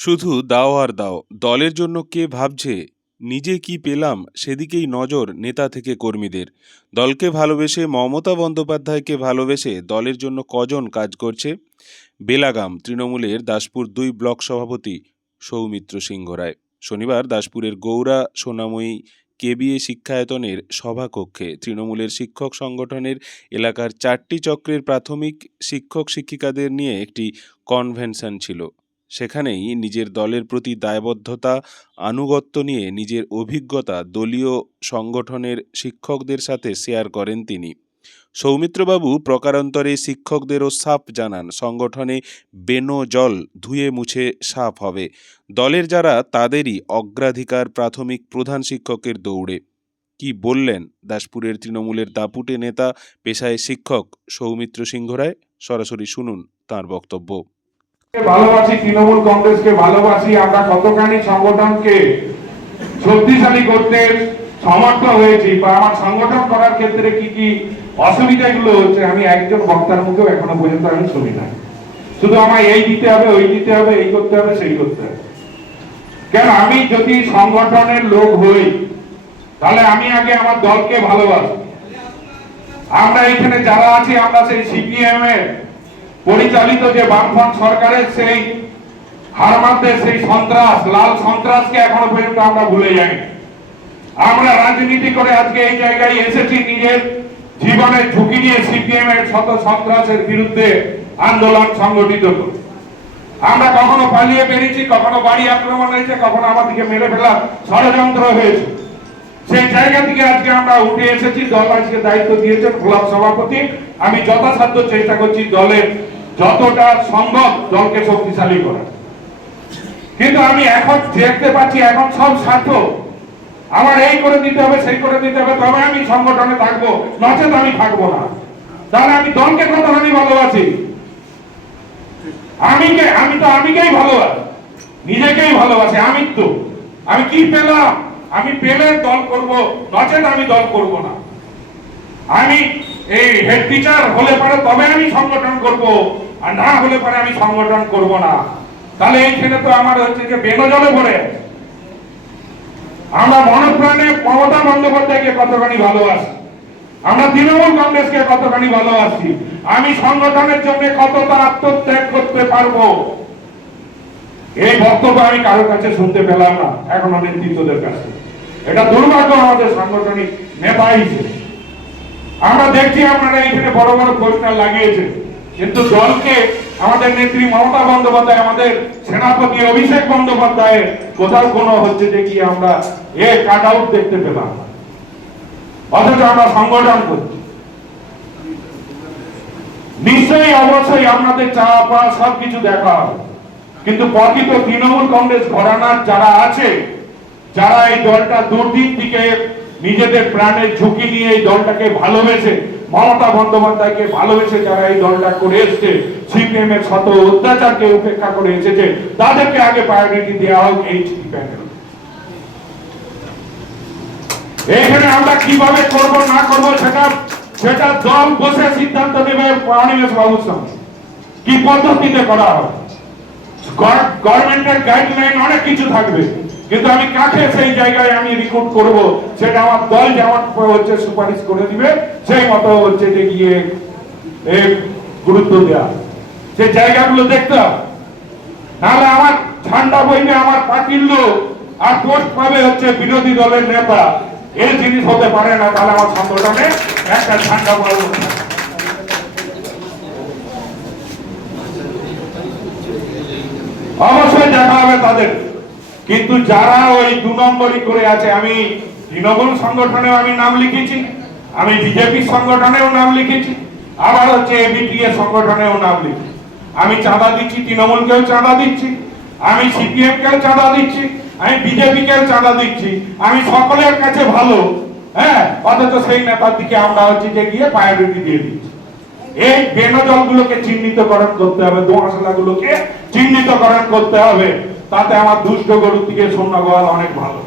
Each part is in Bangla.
শুধু দাও আর দাও, দলের জন্য কে ভাবছে? নিজে কি পেলাম? সেদিকেই নজর নেতা থেকে কর্মীদের। দলকে ভালোবেসে মমতা বন্দ্যোপাধ্যায়কে ভালোবেসে দলের জন্য কজন কাজ করছে? বেলাগাম, তৃণমূলের দাসপুর দুই ব্লক সভাপতি সৌমিত্র সিংহ রায়। শনিবার দাসপুরের গৌড়া সোনাময়ী কেবিএ শিক্ষায়তনের সভাকক্ষে তৃণমূলের শিক্ষক সংগঠনের এলাকার চারটি চক্রের প্রাথমিক শিক্ষক শিক্ষিকাদের নিয়ে একটি কনভেনশন ছিল। সেখানেই নিজের দলের প্রতি দায়বদ্ধতা, আনুগত্য নিয়ে নিজের অভিজ্ঞতা দলীয় সংগঠনের শিক্ষকদের সাথে শেয়ার করেন তিনি। সৌমিত্রবাবু প্রকারান্তরে শিক্ষকদেরও সাফ জানান, সংগঠনে বেনো জল ধুয়ে মুছে সাফ হবে। দলের যারা, তাদেরই অগ্রাধিকার প্রাথমিক প্রধান শিক্ষকের দৌড়ে। কি বললেন? দাসপুরের তৃণমূলের দাপুটে নেতা, পেশায় শিক্ষক সৌমিত্র সিংহ রায় সরাসরি শুনুন তার বক্তব্য। ভালোবাসি, তৃণমূল কংগ্রেসকে ভালোবাসি, আমরা কতখানি সংগঠনকে শক্তিশালী করতে সমর্থ হয়েছি, বা আমার সংগঠন করার ক্ষেত্রে কি কি অসুবিধাগুলো হচ্ছে, আমি একজন বক্তার মুখেও এখনও পর্যন্ত আমি শুনি না শুধু আমায় এই দিতে হবে, ওই দিতে হবে, এই করতে হবে, সেই করতে হবে। কেন? আমি যদি সংগঠনের লোক হই, তাহলে আমি আগে আমার দলকে ভালোবাসি। আমরা এখানে যারা আছি, আমরা সেই সিপিএম এর পরিচালিত যে বামফ্রন্ট সরকারের সেই হারমানদের সেই সন্ত্রাস, লাল সন্ত্রাসকে এখনও পর্যন্ত আমরা ভুলে যাই আমরা রাজনীতি করে আজকে এই জায়গায় এসেছি নিজের জীবনের ঝুঁকি নিয়ে সিপিএম এর শত সন্ত্রাসের বিরুদ্ধে আন্দোলন সংগঠিত আমরা কখনো পালিয়ে বেরিয়েছি, কখনো বাড়ি আক্রমণ হয়েছে, কখনো আমাদেরকে মেরে ফেলা ষড়যন্ত্র হয়েছে। সেই জায়গা থেকে আজকে আমরা উঠে এসেছি, দল আজকে দায়িত্ব দিয়েছেন ব্লক সভাপতি। আমি যথাসাধ্য চেষ্টা করছি দলের যতটা সম্ভব দলকে শক্তিশালী করা কিন্তু আমি এখন দেখতে পাচ্ছি এখন সব স্বার্থ। আমার এই করে দিতে হবে, সেই করে দিতে হবে, তবে আমি সংগঠনে থাকব, নচেত আমি থাকব না। তাহলে আমি দলকে কতখানি ভালোবাসি? আমিকে, আমি তো আমিকেই ভালোবাসি, নিজেকেই ভালোবাসি, আমি তো। আমি কি পেলাম? আমি পেলে দল করব, নচেত আমি দল করব না। আমি এই হেড টিচার হলে পারে তবে আমি সংগঠন করব, আর না হলে পারে আমি সংগঠন করব না। তাহলে এইখানে তো আমার হচ্ছে যে বেনজলে পড়ে আছে। আমরা মনপ্রাণে মমতা বন্দ্যোপাধ্যায়কে কতখানি ভালোবাসি? আমরা তৃণমূল কংগ্রেসকে কতখানি ভালোবাসি? আমি সংগঠনের জন্য কতটা আত্মত্যাগ করতে পারব? এই বক্তব্য আমি কারোর কাছে শুনতে পেলাম না, এখনও নেতৃত্বদের কাছে। এটা দুর্ভাগ্য আমাদের সাংগঠনিক নেতা হিসেবে আমরা দেখছি আপনারা এখানে বড় বড় পোস্টার লাগিয়েছে কিন্তু দলকে, আমাদের নেত্রী মমতা বন্দ্যোপাধ্যায়, আমাদের সেনাপতি অভিষেক বন্দ্যোপাধ্যায়ের কোথাও কোনো হচ্ছে যে কি আমরা এ কাট আউট দেখতে পেলাম অথচ আমরা সংগঠন করছি। নিশ্চয়ই, অবশ্যই আপনাদের চাওয়া পাওয়া সবকিছু দেখা হবে। কিন্তু প্রকৃত তৃণমূল কংগ্রেস ঘরানার যারা আছে যারা এই দলটা দুর্দিন থেকে নিজেদের প্রাণের ঝুঁকি নিয়ে এই দলটাকে ভালোবেসে, মমতা বন্দ্যোপাধ্যায়কে ভালোবেসে যারা এই দলটা করে এসছে সিপিএম এর শত অত্যাচারকে উপেক্ষা করে এসেছে, তাদেরকে আগে প্রায়োরিটি দেওয়া হোক এই প্যানেল এখানে আমরা কীভাবে করব, না করব সেটা সেটা দল বসে সিদ্ধান্ত নেবে অনিমেষ বাবুর কি পদ্ধতিতে করা হবে গভর্নমেন্টের গাইডলাইন অনেক কিছু থাকবে। কিন্তু আমি কাকে সেই জায়গায় আমি রিক্রুট করব? সেটা আমার দল যেমন হচ্ছে সুপারিশ করে দিবে। সেই মতো হচ্ছে যে গিয়ে গুরুত্ব দেওয়া সেই জায়গাগুলো দেখতে হবে নাহলে আমার ঝান্ডা বইবে আমার পার্টির লোক। আর পোস্ট পাবে হচ্ছে বিরোধী দলের নেতা। এই জিনিস হতে পারে না, তাহলে আমার সংগঠনে একটা ঝান্ডা বড় অবশ্যই দেখা হবে তাদের। কিন্তু যারা ওই দু নম্বরই করে আছে, আমি তৃণমূল সংগঠনেও আমি নাম লিখেছি, আমি বিজেপি সংগঠনেও নাম লিখেছি, আবার হচ্ছে এবিটিএ সংগঠনেও নাম লিখেছি। আমি চাঁদা দিচ্ছি, তৃণমূলকেও চাঁদা দিচ্ছি, আমি সিপিএম কেও চাঁদা দিচ্ছি, আমি বিজেপি কেও চাঁদা দিচ্ছি, আমি সকলের কাছে ভালো হ্যাঁ? অথচ সেই নেতার দিকে আমরা হচ্ছে যে গিয়ে প্রায়োরিটি দিয়ে দিচ্ছি। এই বেনজলগুলোকে চিহ্নিতকরণ করতে হবে, দোঁয়াশলাগুলোকে চিহ্নিতকরণ করতে হবে। তাতে আমার দুষ্ট গরুর থেকে শূন্য গোয়াল অনেক ভালো।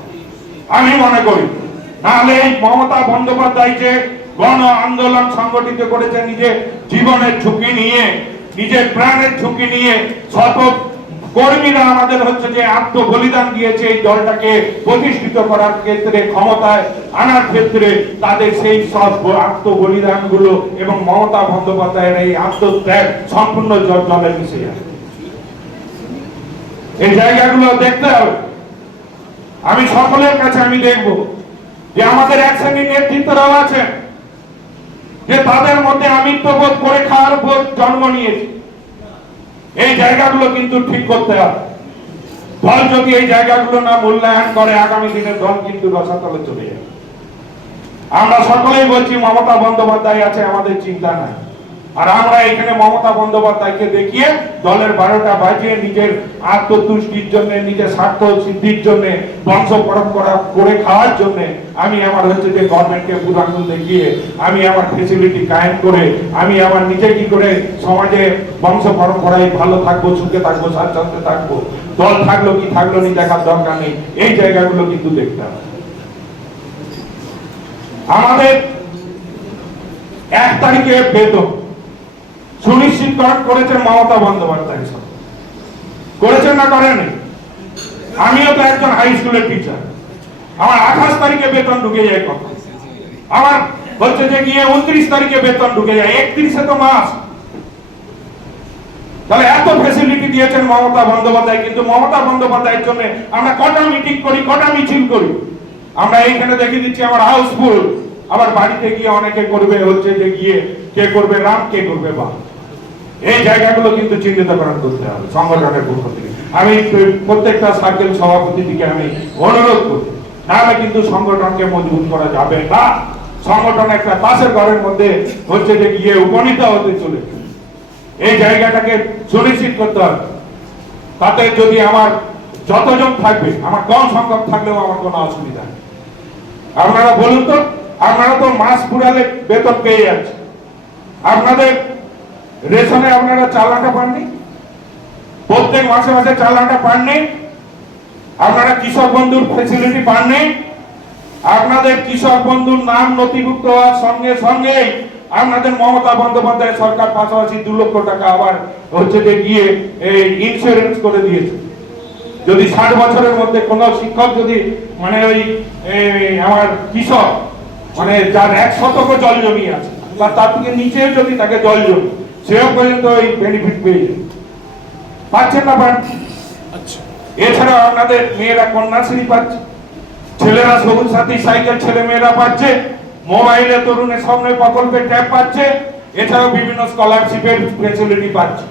আমি মনে করি, নাহলে এই মমতা বন্দ্যোপাধ্যায় যে গণ আন্দোলন সংগঠিত করেছে নিজের জীবনের ঝুঁকি নিয়ে, নিজের প্রাণের ঝুঁকি নিয়ে শত কর্মীরা আমাদের হচ্ছে যে আত্ম বলিদান দিয়েছে, এই দলটাকে প্রতিষ্ঠিত করার ক্ষেত্রে, ক্ষমতায় আনার ক্ষেত্রে তাদের সেই সব আত্ম বলিদানগুলো এবং মমতা বন্দ্যোপাধ্যায়ের এই আত্মত্যাগ সম্পূর্ণ জ- জলে মিশে যায় এই জায়গাগুলো দেখতে হবে। আমি সকলের কাছে আমি দেখব যে আমাদের এক শ্রেণির নেতৃত্বরাও আছেন, যে তাদের মধ্যে আমিত্ববোধ করে খাওয়ার বোধ জন্ম নিয়েছে। এই জায়গাগুলো কিন্তু ঠিক করতে হবে। দল যদি এই জায়গাগুলো না মূল্যায়ন করে, আগামী দিনে দল কিন্তু রসাতলে চলে যাবে। আমরা সকলেই বলছি, মমতা বন্দ্যোপাধ্যায় আছে, আমাদের চিন্তা নাই। আর আমরা এখানে মমতা বন্দ্যোপাধ্যায়কে দেখিয়ে দলের বারোটা বাজিয়ে নিজের আত্মতুষ্টির জন্য, নিজের স্বার্থ সিদ্ধির জন্য, বংশ পরম্পরা করে খাওয়ার জন্য আমি আমার হচ্ছে যে গভর্নমেন্টকে পুরাঙ্গুল দেখিয়ে আমি আমার ফেসিলিটি কায়েম করে, আমি আমার নিজে কি করে সমাজে বংশ পরম্পরায় ভালো থাকব, সুখে থাকব, স্বাচ্ছন্দ্যে থাকব, দল থাকল কি থাকল নি দেখার দরকার নেই, এই জায়গাগুলো কিন্তু দেখতে আমাদের এক তারিখে বেতন। সুনিশ্চিতকরণ করেছেন মমতা বন্দ্যোপাধ্যায়। করেছেন না করেনি আমিও তো একজন হাই স্কুলের টিচার আমার আঠাশ তারিখে বেতন ঢুকে যায় কখন? আমার হচ্ছে যে গিয়ে উনত্রিশ তারিখে বেতন ঢুকে যায়, একত্রিশে তো মাস তাহলে এত ফেসিলিটি দিয়েছেন মমতা বন্দ্যোপাধ্যায়, কিন্তু মমতা বন্দ্যোপাধ্যায়ের জন্য আমরা কটা মিটিং করি, কটা মিছিল করি? আমরা এইখানে দেখে দিচ্ছি আমার হাউসফুল আবার বাড়িতে গিয়ে অনেকে করবে হচ্ছে যে গিয়ে কে করবে রাম, কে করবে বা এই জায়গাগুলো কিন্তু চিহ্নিতকরণ করতে হবে, সংগঠনের পক্ষ থেকে। আমি প্রত্যেকটা সার্কেল সভাপতি থেকে আমি অনুরোধ করি নাহলে কিন্তু সংগঠনকে মজবুত করা যাবে না। সংগঠন একটা পাশের ঘরের মধ্যে হচ্ছে যে গিয়ে উপনীত হতে চলেছে। এই জায়গাটাকে সুনিশ্চিত করতে হবে। তাতে যদি আমার যতজন থাকবে, আমার কম সংখ্যক থাকলেও আমার কোনো অসুবিধা নেই। আপনারা বলুন তো, আপনারা তো মাস পুরালে বেতন পেয়ে যাচ্ছে আপনাদের রেশনে আপনারা চাল আটা পাননি? প্রত্যেক মাসে মাসে চাল আটা পাননি? আপনারা কৃষক বন্ধুর ফেসিলিটি পাননি? আপনাদের কৃষক বন্ধুর নাম নথিভুক্ত হওয়ার সঙ্গে সঙ্গে আপনাদের মমতা বন্দ্যোপাধ্যায় সরকার পাশাপাশি দু লক্ষ টাকা আবার হচ্ছে যে গিয়ে এই ইন্স্যুরেন্স করে দিয়েছে। যদি ষাট বছরের মধ্যে কোন শিক্ষক যদি মানে ওই আমার কৃষক মানে যার এক শতক জল জমি আছে, বা তার থেকে নিচেও যদি তাকে জল জমি সেও পর্যন্ত ওই বেনিফিট পেয়ে যাবে পাচ্ছেন না পান এছাড়াও আপনাদের মেয়েরা কন্যাশ্রী পাচ্ছে ছেলেরা সবুজ সাথী সাইকেল ছেলে মেয়েরা পাচ্ছে মোবাইলে তরুণের সামনে প্রকল্পে ট্যাব পাচ্ছে এছাড়াও বিভিন্ন স্কলারশিপের ফেসিলিটি পাচ্ছে।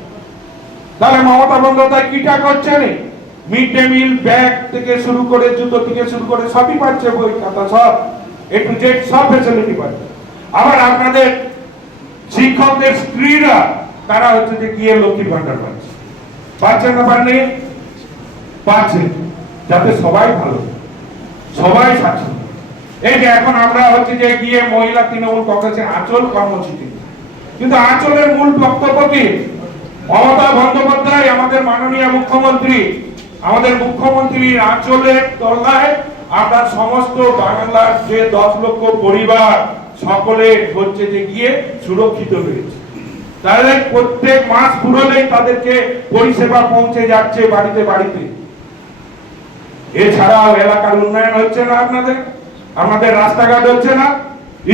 তাহলে মমতা বন্দ্যোপাধ্যায় কিটা করছেন? মিড ডে মিল ব্যাগ থেকে শুরু করে জুতো থেকে শুরু করে সবই পাচ্ছে বই খাতা সব এ টু জেড সব ফেসিলিটি পাচ্ছে। আবার আপনাদের শিক্ষকদের স্ত্রীরা, তারা হচ্ছে যে গিয়ে লক্ষ্মীর ভান্ডার পাচ্ছে। পাচ্ছেন না পাননি পাচ্ছে, যাতে সবাই ভালো সবাই স্বাচ্ছন্দ্য এই যে এখন আমরা হচ্ছে যে গিয়ে মহিলা তৃণমূল কংগ্রেসের আঁচল কর্মসূচি কিন্তু আঁচলের মূল বক্তব্য কি? মমতা বন্দ্যোপাধ্যায়, আমাদের মাননীয় মুখ্যমন্ত্রী, আমাদের মুখ্যমন্ত্রীর আঁচলের তলায় আমরা সমস্ত বাংলার যে দশ লক্ষ পরিবার সকলে হচ্ছে যে গিয়ে সুরক্ষিত প্রত্যেক মাস পুরোলেই তাদেরকে পরিষেবা পৌঁছে যাচ্ছে বাড়িতে বাড়িতে। এছাড়াও এলাকার উন্নয়ন হচ্ছে না আপনাদের? আপনাদের রাস্তাঘাট হচ্ছে না?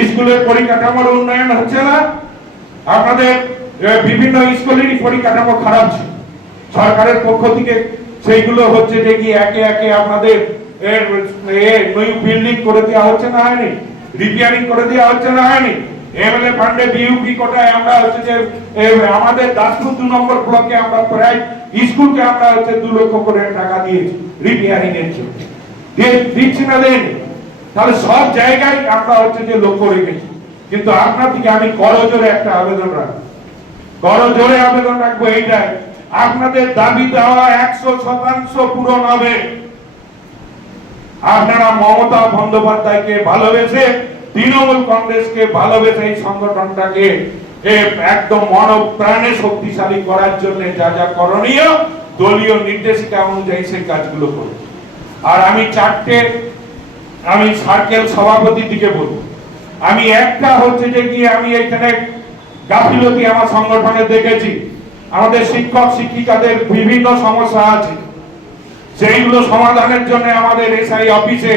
স্কুলের পরিকাঠামোর উন্নয়ন হচ্ছে না? আপনাদের বিভিন্ন স্কুলেরই পরিকাঠামো খারাপ ছিল। সরকারের পক্ষ থেকে সেইগুলো হচ্ছে যে কি একে একে আপনাদের বিল্ডিং করে দেওয়া হচ্ছে না হয়নি? রিপেয়ারিং করে দেওয়া হচ্ছে না, হয়নি। এমএলএ ফান্ডে বিইউপি কোটায় আমরা হচ্ছে যে আমাদের দাসপুর দু নম্বর ব্লকে আমরা প্রায় স্কুলকে আমরা হচ্ছে দু লক্ষ করে টাকা দিয়েছি রিপেয়ারিং এর জন্য। দিচ্ছি না দেন, তাহলে সব জায়গায় আমরা হচ্ছে যে লক্ষ্য রেখেছি। কিন্তু আপনার থেকে আমি করজোরে একটা আবেদন রাখব। করজোরে আবেদন রাখব এইটাই, আপনাদের দাবি দেওয়া একশো শতাংশ পূরণ হবে। আপনারা মমতা বন্দ্যোপাধ্যায়কে ভালোবেসে, তৃণমূল কংগ্রেসকে ভালোবেসে এই সংগঠনটাকে একদম মানব প্রাণে শক্তিশালী করার জন্য যা যা করণীয়, দলীয় নির্দেশিকা অনুযায়ী সেই কাজগুলো করবে আর আমি চারটে, আমি সার্কেল সভাপতির দিকে বলব। আমি একটা হচ্ছে যে কি আমি এখানে গাফিলতি আমার সংগঠনে দেখেছি। আমাদের শিক্ষক, শিক্ষিকাদের বিভিন্ন সমস্যা আছে। সেইগুলো সমাধানের জন্য আমাদের এসআই অফিসে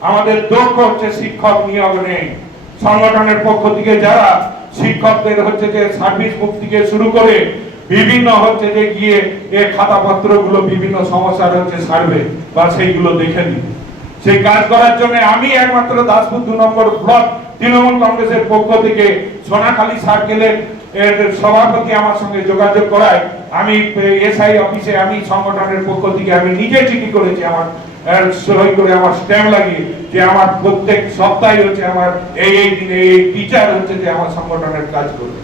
আমাদের দক্ষ হচ্ছে শিক্ষক নিয়োগ নেই। সংগঠনের পক্ষ থেকে যারা শিক্ষকদের হচ্ছে যে সার্ভিস বুক থেকে শুরু করে বিভিন্ন হচ্ছে যে গিয়ে এ খাতাপত্রগুলো বিভিন্ন সমস্যার হচ্ছে সার্ভে বা সেইগুলো দেখে নিবে সেই কাজ করার জন্য আমি একমাত্র দাসপুর দু নম্বর ব্লক তৃণমূল কংগ্রেসের পক্ষ থেকে সোনাখালী সার্কেলের এর সভাপতি আমার সঙ্গে যোগাযোগ করায় আমি এসআই অফিসে আমি সংগঠনের পক্ষ থেকে আমি নিজে চিঠি করেছি আমার সই করে আমার স্ট্যাম্প লাগিয়ে যে আমার প্রত্যেক সপ্তাহে হচ্ছে আমার এই এই দিনে এই টিচার হচ্ছে যে আমার সংগঠনের কাজ করবে।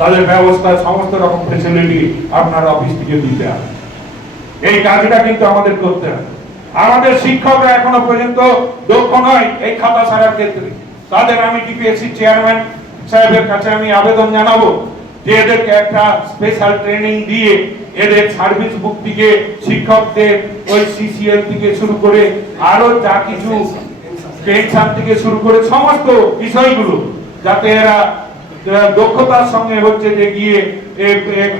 তাদের ব্যবস্থা সমস্ত রকম ফেসিলিটি আপনার অফিস থেকে দিতে হবে। এই কাজটা কিন্তু আমাদের করতে হবে। আমাদের শিক্ষকরা এখনও পর্যন্ত দক্ষ নয় এই খাতা সারার ক্ষেত্রে। তাদের আমি ডিপিএসসি চেয়ারম্যান সাহেবের কাছে আমি আবেদন জানাব যে এদেরকে একটা স্পেশাল ট্রেনিং দিয়ে এদের সার্ভিস বুক থেকে শিক্ষকদের ওই সিসিএল থেকে শুরু করে আরও যা কিছু পেনশন থেকে শুরু করে সমস্ত বিষয়গুলো, যাতে এরা দক্ষতার সঙ্গে হচ্ছে যে গিয়ে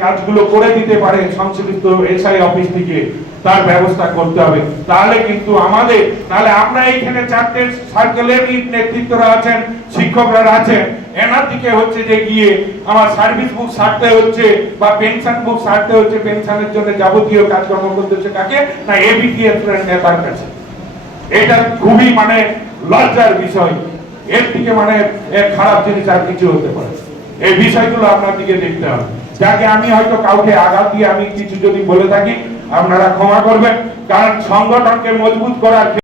কাজগুলো করে দিতে পারে সংশ্লিষ্ট এসআই অফিস থেকে। তার ব্যবস্থা করতে হবে। তাহলে কিন্তু আমাদের, তাহলে আমরা এইখানে চারটে সার্কেলের নেতৃত্বরা আছেন, শিক্ষকরা আছেন। এনার দিকে হচ্ছে যে গিয়ে আমার সার্ভিস বুক সারতে হচ্ছে বা পেনশন বুক সারতে হচ্ছে পেনশনের জন্য যাবতীয় কাজকর্ম করতে হচ্ছে কাকে না এবিটিএস নেতার কাছে। এটা খুবই মানে লজ্জার বিষয়। এর থেকে মানে খারাপ জিনিস আর কিছু হতে পারে। এই বিষয়গুলো আপনার দিকে দেখতে হবে। যাকে আমি হয়তো কাউকে আঘাত দিয়ে আমি কিছু যদি বলে থাকি আপনারা ক্ষমা করবেন কারণ সংগঠনকে মজবুত করার